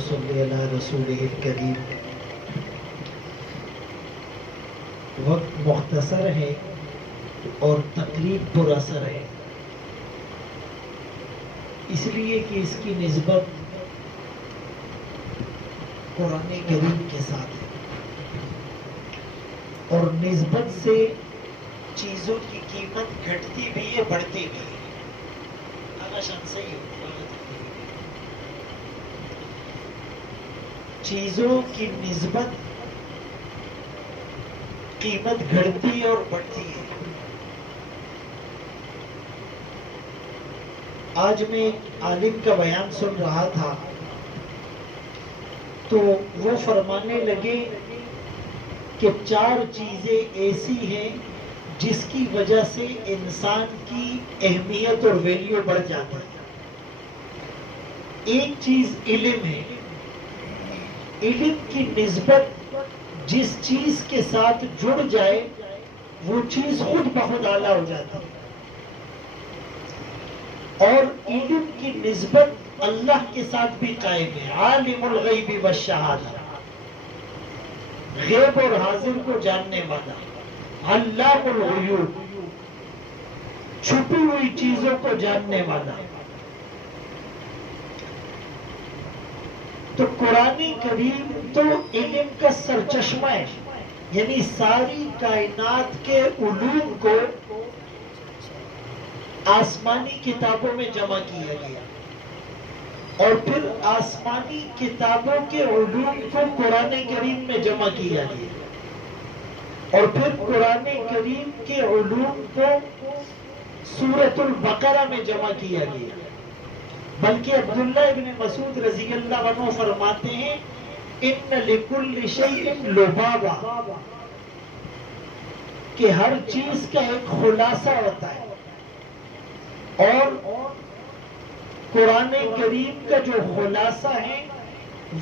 صلی علی رسولہ الکریم۔ وقت مختصر ہے اور تقریب پر اثر ہے، اس لیے کہ اس کی نسبت قرآن کریم کے ساتھ ہے، اور نسبت سے چیزوں کی قیمت گھٹتی بھی ہے بڑھتی بھی ہے۔ چیزوں کی نسبت قیمت گھٹتی اور بڑھتی ہے۔ آج میں ایک عالم کا بیان سن رہا تھا تو وہ فرمانے لگے کہ 4 چیزیں ایسی ہیں جس کی وجہ سے انسان کی اہمیت اور ویلیو بڑھ جاتی ہے۔ ایک چیز علم ہے، علم کی نسبت جس چیز کے ساتھ جڑ جائے وہ چیز خود بخود اعلیٰ ہو جاتی ہے، اور علم کی نسبت اللہ کے ساتھ بھی قائم ہے۔ عالم الغیب والشہادہ، غیب اور حاضر کو جاننے والا، علام الغیوب، چھپی ہوئی چیزوں کو جاننے والا۔ تو قرآن کریم تو علم کا سرچشمہ ہے، یعنی ساری کائنات کے علوم کو آسمانی کتابوں میں جمع کیا گیا، اور پھر آسمانی کتابوں کے علوم کو قرآن کریم میں جمع کیا گیا، اور پھر قرآن کریم کے علوم کو سورۃ البقرہ میں جمع کیا گیا۔ بلکہ عبداللہ ابن مسعود رضی اللہ عنہ فرماتے ہیں ان لکل شیء لبابا، کہ ہر چیز کا ایک خلاصہ ہوتا ہے، اور قرآن کریم کا جو خلاصہ ہے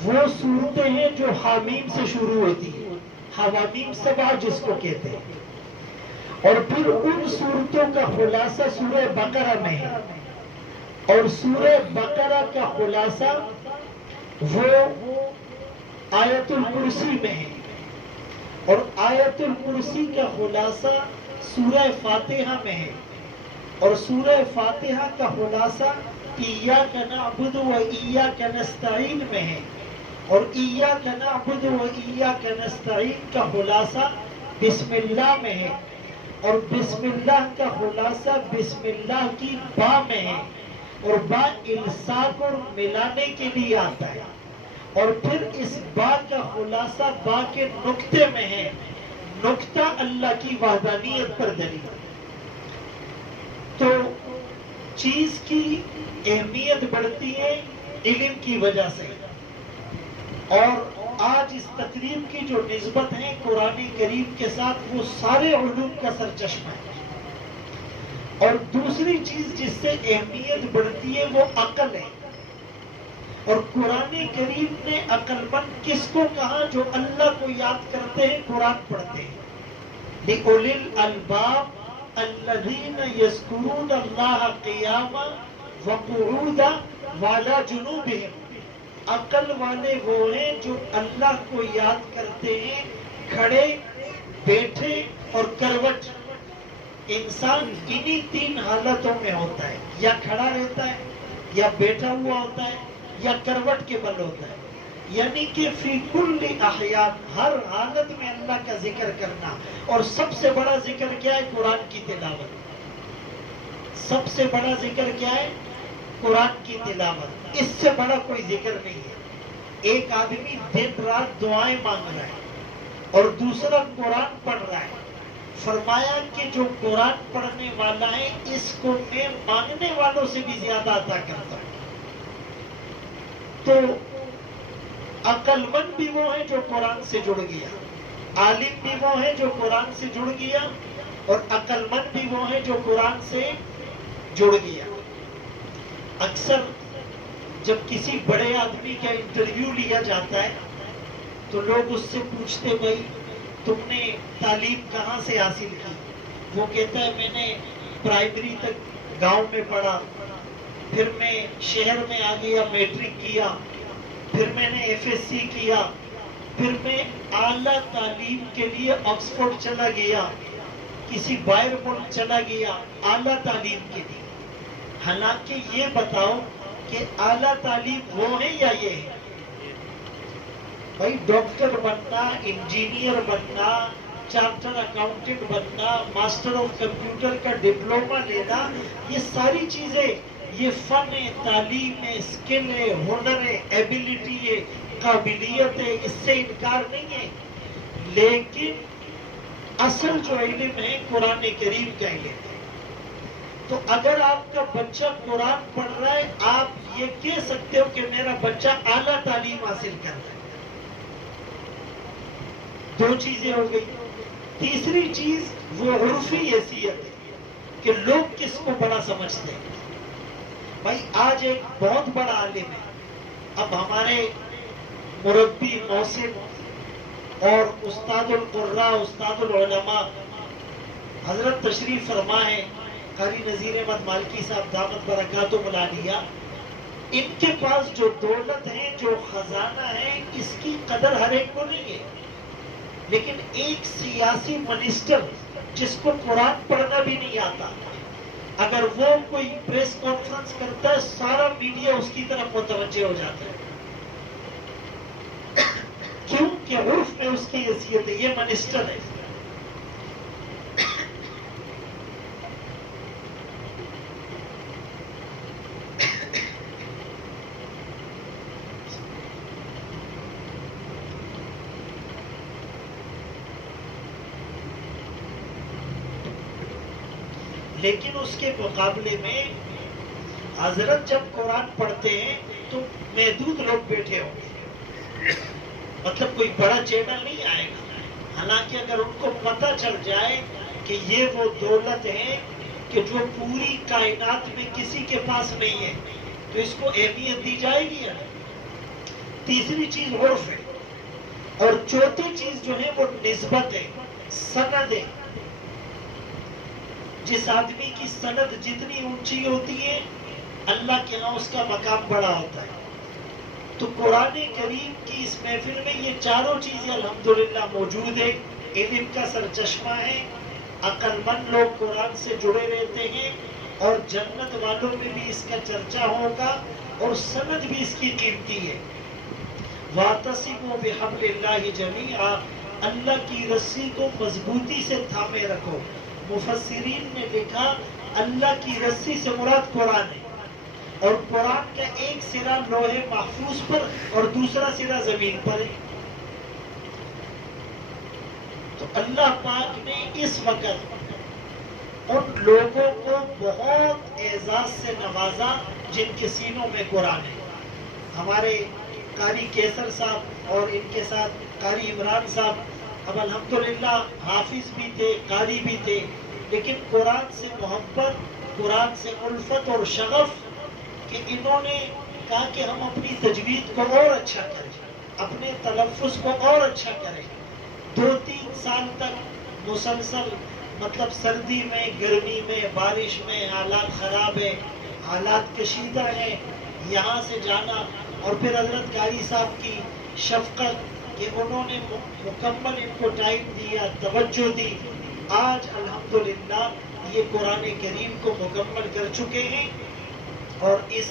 وہ صورتیں ہیں جو حامیم سے شروع ہوتی ہیں، حوامیم 7 جس کو کہتے ہیں، اور پھر ان صورتوں کا خلاصہ سورہ بقرہ میں ہے، اور سورہ بقرہ کا خلاصہ وہ آیت الکرسی میں ہے، اور آیت الکرسی کا خلاصہ سورہ فاتحہ میں ہے، اور سورہ فاتحہ کا خلاصہ ایاک نعبد و ایاک نستعین میں ہے، اور ایاک نعبد و ایاک نستعین کا خلاصہ بسم اللہ میں ہے، اور بسم اللہ کا خلاصہ بسم اللہ کی با میں ہے، اور با الصاق اور ملانے کے لیے آتا ہے، اور پھر اس با کا خلاصہ با کے نقطے میں ہے، نقطہ اللہ کی وحدانیت پر دلیل ہے۔ تو چیز کی اہمیت بڑھتی ہے علم کی وجہ سے، اور آج اس تقریب کی جو نسبت ہے قرآن کریم کے ساتھ وہ سارے علوم کا سرچشمہ ہے۔ اور دوسری چیز جس سے اہمیت بڑھتی ہے وہ عقل ہے، اور قرآن کریم نے عقل مند کس کو کہا؟ جو اللہ کو یاد کرتے ہیں، قرآن پڑھتے ہیں۔ لِأُولِي الْأَلْبَابِ الَّذِينَ يَذْكُرُونَ اللَّهَ قِيَامًا وَقُعُودًا وَعَلَى جُنُوبِهِمْ، عقل والے وہ ہیں جو اللہ کو یاد کرتے ہیں کھڑے، بیٹھے اور کروٹ۔ انسان انہی 3 حالتوں میں ہوتا ہے، یا کھڑا رہتا ہے، یا بیٹھا ہوا ہوتا ہے، یا کروٹ کے بل ہوتا ہے، یعنی کہ فی کل احیان، ہر حالت میں اللہ کا ذکر کرنا۔ اور سب سے بڑا ذکر کیا ہے؟ قرآن کی تلاوت۔ سب سے بڑا ذکر کیا ہے؟ قرآن کی تلاوت۔ اس سے بڑا کوئی ذکر نہیں ہے۔ ایک آدمی دن رات دعائیں مانگ رہا ہے اور دوسرا قرآن پڑھ رہا ہے، فرمایا کہ جو قرآن پڑھنے والا ہے اس کو میں مانگنے والوں سے بھی زیادہ عطا کرتا ہوں۔ تو عقل مند بھی وہ ہے جو قرآن سے جڑ گیا، عالم بھی وہ ہے جو قرآن سے جڑ گیا، اور عقل مند بھی وہ ہے جو قرآن سے جڑ گیا۔ اکثر جب کسی بڑے آدمی کا انٹرویو لیا جاتا ہے تو لوگ اس سے پوچھتے بھائی تم نے تعلیم کہاں سے حاصل کی؟ وہ کہتا ہے میں نے پرائمری تک گاؤں میں پڑھا، پھر میں شہر میں آ گیا، میٹرک کیا، پھر میں نے FSC کیا، پھر میں اعلیٰ تعلیم کے لیے آکسفورڈ چلا گیا، کسی باہر ملک چلا گیا اعلیٰ تعلیم کے لیے۔ حالانکہ یہ بتاؤ کہ اعلیٰ تعلیم وہ ہے یا یہ ہے؟ بھائی ڈاکٹر بننا، انجینئر بننا، چارٹر اکاؤنٹنٹ بننا، ماسٹر آف کمپیوٹر کا ڈپلومہ لینا، یہ ساری چیزیں، یہ فن ہے، تعلیم ہے، اسکل ہے، ہنر ہے، ایبیلٹی ہے، قابلیت ہے، اس سے انکار نہیں ہے، لیکن اصل جو علم ہے قرآن کریم کا علم ہے۔ تو اگر آپ کا بچہ قرآن پڑھ رہا ہے، آپ یہ کہہ سکتے ہو کہ میرا بچہ اعلیٰ تعلیم حاصل کر رہا ہے۔ دو چیزیں ہو گئی۔ تیسری چیز وہ عرفی حیثیت ہے کہ لوگ کس کو بڑا سمجھتے ہیں۔ بھائی آج ایک بہت بڑا عالم ہے، اب ہمارے مربی محسن اور استاد القراء، استاد العلماء حضرت تشریف فرما ہے، قاری نذیر احمد مالکی صاحب دامت برکاتہم العالیہ، ان کے پاس جو دولت ہے، جو خزانہ ہے، اس کی قدر ہر ایک کو نہیں ہے، لیکن ایک سیاسی منسٹر جس کو قرآن پڑھنا بھی نہیں آتا، اگر وہ کوئی پریس کانفرنس کرتا ہے، سارا میڈیا اس کی طرف متوجہ ہو جاتا ہے۔ کیوں کہ عرف میں اس کی حیثیت ہے، یہ منسٹر ہے۔ لیکن اس کے مقابلے میں حضرت جب قرآن پڑھتے ہیں تو محدود لوگ بیٹھے ہوں گے، مطلب کوئی بڑا چینل نہیں آئے گا۔ حالانکہ اگر ان کو پتہ چل جائے کہ یہ وہ دولت ہے کہ جو پوری کائنات میں کسی کے پاس نہیں ہے، تو اس کو اہمیت دی جائے گی یا نہیں؟ تیسری چیز عرف ہے، اور چوتھی چیز جو ہے وہ نسبت ہے، سند ہے۔ جس آدمی کی سند جتنی اونچی ہوتی ہے، اللہ کے ہاں اس کا مقام بڑا ہوتا ہے۔ تو قرآن کریم کی اس محفل میں یہ چاروں چیزیں الحمدللہ موجود ہیں۔ علم کا سرچشمہ ہے، عقل مند لوگ قرآن سے جڑے رہتے ہیں، اور جنت والوں میں بھی اس کا چرچا ہوگا، اور سند بھی اس کی قیمتی ہے۔ وَاعْتَصِمُوا بِحَبْلِ اللَّهِ جَمِيعًا، اللہ کی رسی کو مضبوطی سے تھامے رکھو۔ مفسرین نے لکھا اللہ کی رسی سے مراد قرآن ہے، اور قرآن کا ایک سرا لوح محفوظ پر اور دوسرا سرا زمین پر ہے۔ تو اللہ پاک نے اس وقت ان لوگوں کو بہت اعزاز سے نوازا جن کے سینوں میں قرآن ہے۔ ہمارے قاری کیسر صاحب اور ان کے ساتھ قاری عمران صاحب اب الحمدللہ حافظ بھی تھے، قاری بھی تھے، لیکن قرآن سے محبت، قرآن سے الفت اور شغف کہ انہوں نے کہا کہ ہم اپنی تجوید کو اور اچھا کریں، اپنے تلفظ کو اور اچھا کریں۔ 2-3 سال تک مسلسل، مطلب سردی میں، گرمی میں، بارش میں حالات خراب ہے، حالات کشیدہ ہیں، یہاں سے جانا، اور پھر حضرت قاری صاحب کی شفقت کہ انہوں نے مکمل ان کو ٹائم دیا، توجہ دی۔ آج الحمدللہ یہ قرآن کریم کو مکمل کر چکے ہیں، اور اس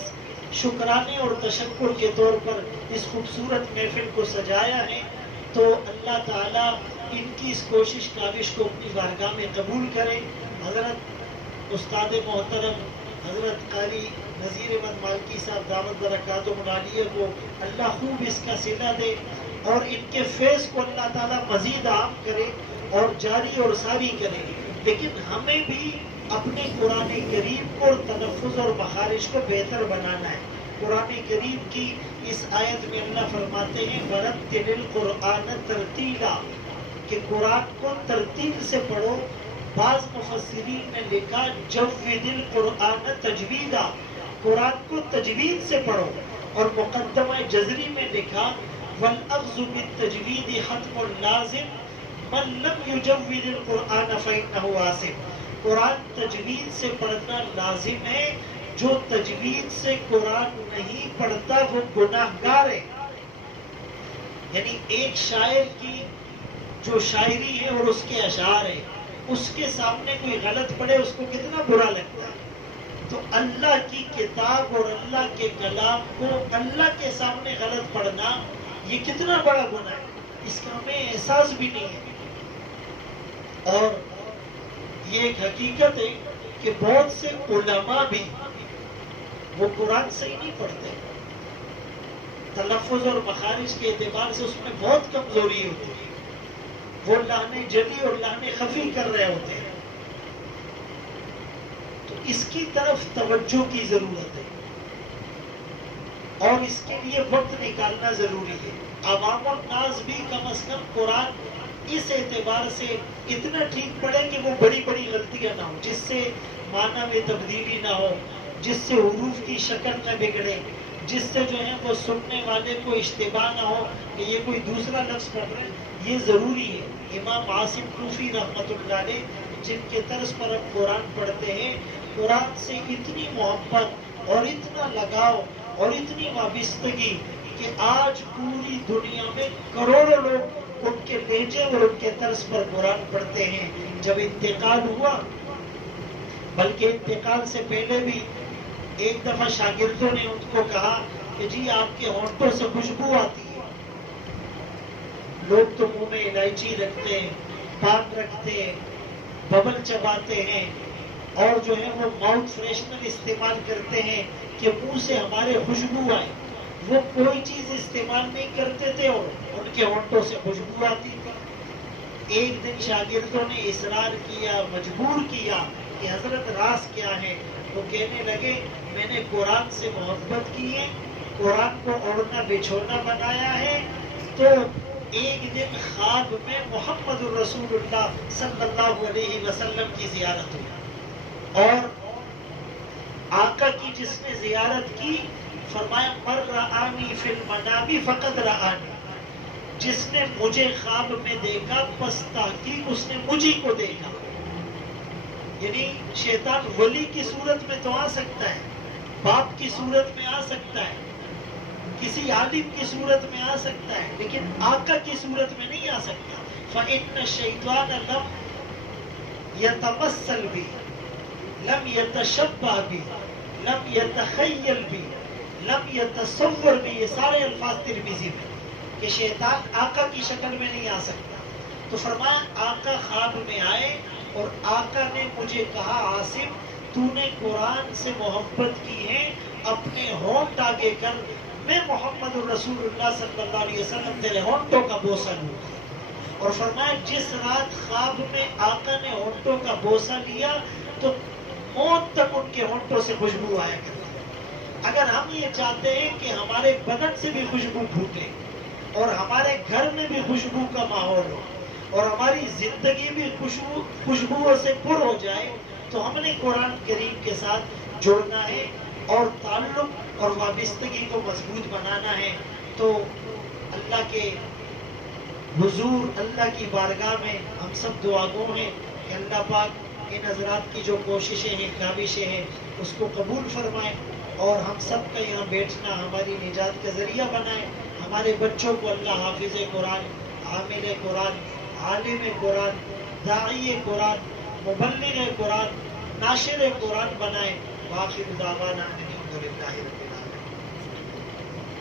شکرانے اور تشکر کے طور پر اس خوبصورت محفل کو سجایا ہے۔ تو اللہ تعالیٰ ان کی اس کوشش کاوش کو اپنی بارگاہ میں قبول کرے۔ حضرت استاد محترم حضرت قاری نذیر احمد مالکی صاحب دامت برکاتہم العالیہ کو اللہ خوب اس کا صلہ دے، اور ان کے فیض کو اللہ تعالیٰ مزید عام کرے اور جاری اور ساری کرے۔ لیکن ہمیں بھی اپنے قرآن کریم کو تلفظ اور مخارج کو بہتر بنانا ہے۔ قرآن کریم کی اس آیت میں اللہ فرماتے ہیں وَرَتِّلِ الْقُرْآنَ تَرْتِيلًا، کہ قرآن کو ترتیل سے پڑھو۔ بعض مفسرین نے لکھا جَوِّدِ الْقُرْآنَ تَجْوِيدًا، قرآن کو تجوید سے پڑھو، اور مقدمہ جزری میں لکھا وَالْأَخْذُ بِالتَّجْوِيدِ حَتْمٌ لَازِمٌ مَنْ لَمْ يُجَوِّدِ الْقُرْآنَ فَإِنَّهُ عَاصِمٌ، قرآن تجوید سے پڑھنا لازم ہے، جو تجوید سے قرآن نہیں پڑھتا وہ گناہگار ہے۔ یعنی ایک شاعر کی جو شاعری ہے اور اس کے اشعار ہیں، اس کے سامنے کوئی غلط پڑھے اس کو کتنا برا لگتا ہے. تو اللہ کی کتاب اور اللہ کے کلام کو اللہ کے سامنے غلط پڑھنا یہ کتنا بڑا گناہ ہے، اس کا ہمیں احساس بھی نہیں ہے. اور یہ ایک حقیقت ہے کہ بہت سے علماء بھی وہ قرآن صحیح نہیں پڑھتے، تلفظ اور مخارج کے اعتبار سے اس میں بہت کمزوری ہوتی ہے، وہ لہنے جلی اور لہنے خفی کر رہے ہوتے ہیں. تو اس کی طرف توجہ کی ضرورت ہے اور اس کے لیے وقت نکالنا ضروری ہے. عوام الناس بھی کم از کم قرآن اس اعتبار سے اتنا ٹھیک پڑھے کہ وہ بڑی بڑی غلطیاں نہ ہو، جس سے معنی میں تبدیلی نہ ہو، جس سے حروف کی شکل نہ بگڑے، جس سے جو ہے وہ سننے والے کو اشتباہ نہ ہو کہ یہ کوئی دوسرا لفظ پڑھ رہے ہیں. یہ ضروری ہے. امام عاصم کوفی رحمۃ اللہ علیہ جن کے طرز پر ہم قرآن پڑھتے ہیں، قرآن سے اتنی محبت اور اتنا لگاؤ اور اتنی وابستگی کہ آج پوری دنیا میں کروڑوں لوگ ان کے لہجے اور ان کے طرز پر قرآن پڑھتے ہیں. جب انتقال ہوا، بلکہ انتقال سے پہلے بھی ایک دفعہ شاگردوں نے ان کو کہا کہ جی آپ کے ہونٹوں سے خوشبو آتی ہے. لوگ تو منہ میں الائچی رکھتے ہیں، پان رکھتے ہیں، ببل چباتے ہیں اور جو ہے وہ ماؤتھ فریشنر استعمال کرتے ہیں کہ منہ سے ہمارے خوشبو آئے. وہ کوئی چیز استعمال نہیں کرتے تھے اور ان کے ہونٹوں سے خوشبو آتی تھی. ایک دن شاگردوں نے اصرار کیا، مجبور کیا کہ حضرت راز کیا ہے. وہ کہنے لگے میں نے قرآن سے محبت کی ہے، قرآن کو اوڑھنا بچھونا بنایا ہے. تو ایک دن خواب میں محمد الرسول اللہ صلی اللہ علیہ وسلم کی زیارت ہوئی اور آقا کی جس نے زیارت کی، فرمایا من رآنی فی المنام فقد رآنی، جس نے مجھے خواب میں دیکھا پس تحقیق اس نے مجھے کو دیکھا. یعنی شیطان ولی کی صورت میں تو آ سکتا ہے، باپ کی صورت میں آ سکتا ہے، کسی عالم کی صورت میں آ سکتا ہے، لیکن آقا کی صورت میں نہیں آ سکتا. فإن الشیطان لم یتمثل بی، لم یتشبہ بی، لم یتخیل بی، لم یتصور بی. یہ سارے الفاظ ترمذی میں کہ شیطان آقا کی شکل میں نہیں آ سکتا. تو فرمایا آقا خواب میں آئے اور آقا نے مجھے کہا عاصم تو نے قرآن سے محبت کی ہے، اپنے ہونٹ آگے کر، میں محمد الرسول اللہ صلی اللہ علیہ وسلم تیرے ہونٹوں کا بوسہ لوں گا. اور فرمایا جس رات خواب میں آقا نے ہونٹوں کا بوسہ لیا تو موت تک ان کے ہونٹوں سے خوشبو آیا کرتی. اگر ہم یہ چاہتے ہیں کہ ہمارے بدن سے بھی خوشبو پھوٹے اور ہمارے گھر میں بھی خوشبو کا ماحول ہو اور ہماری زندگی بھی خوشبوؤں سے پر ہو جائے، تو ہم نے قرآن کریم کے ساتھ جڑنا ہے اور تعلق اور وابستگی کو مضبوط بنانا ہے. تو اللہ کے حضور، اللہ کی بارگاہ میں ہم سب دعا گو ہیں کہ اللہ پاک ان حضرات کی جو کوششیں ہیں، کاوشیں ہیں، اس کو قبول فرمائے اور ہم سب کا یہاں بیٹھنا ہماری نجات کا ذریعہ بنائے. ہمارے بچوں کو اللہ حافظ قرآن، عامل قرآن، عالم قرآن، داعی قرآن، مبلغ قرآن، ناشر قرآن بنائے. وآخر دعوانا ان الحمد للہ رب العالمین.